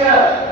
Maravilha!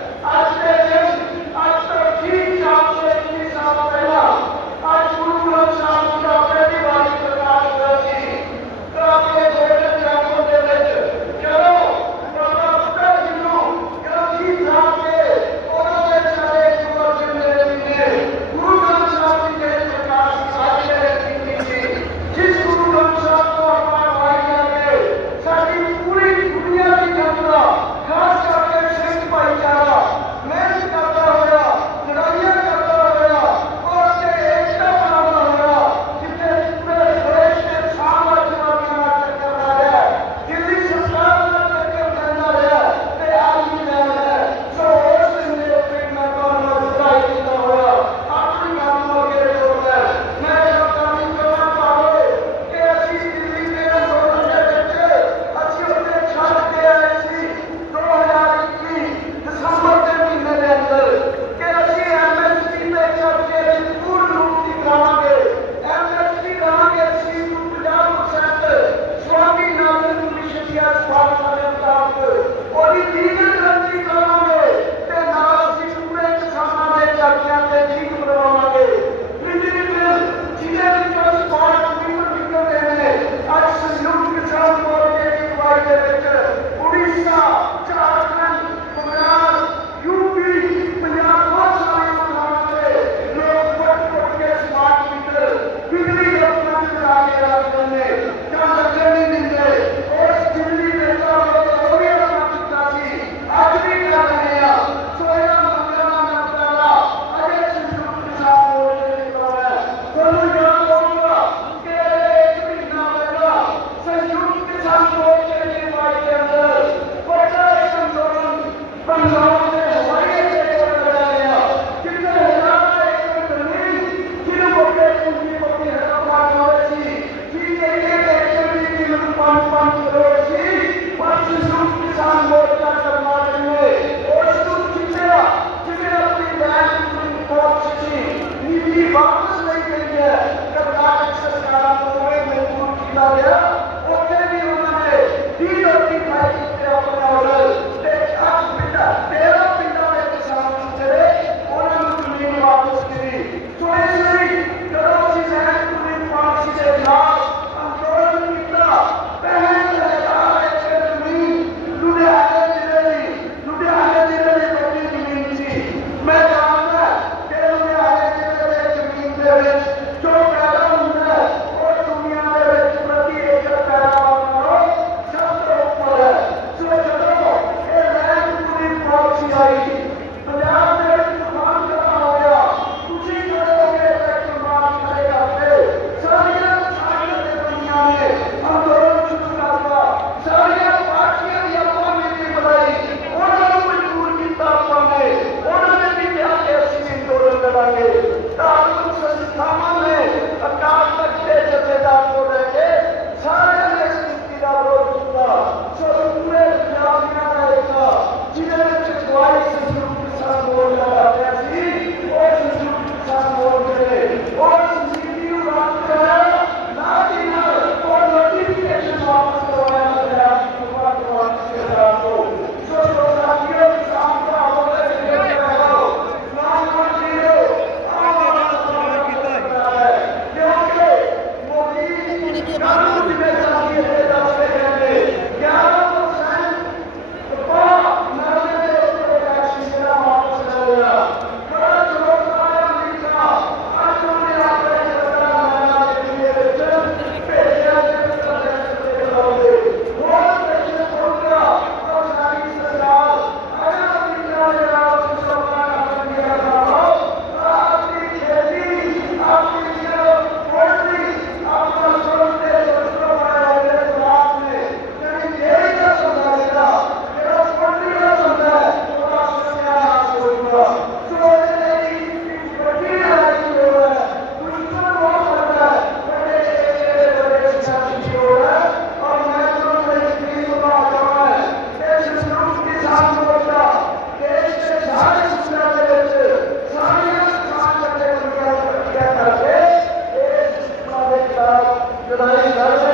Holy Ghost. Pela realidade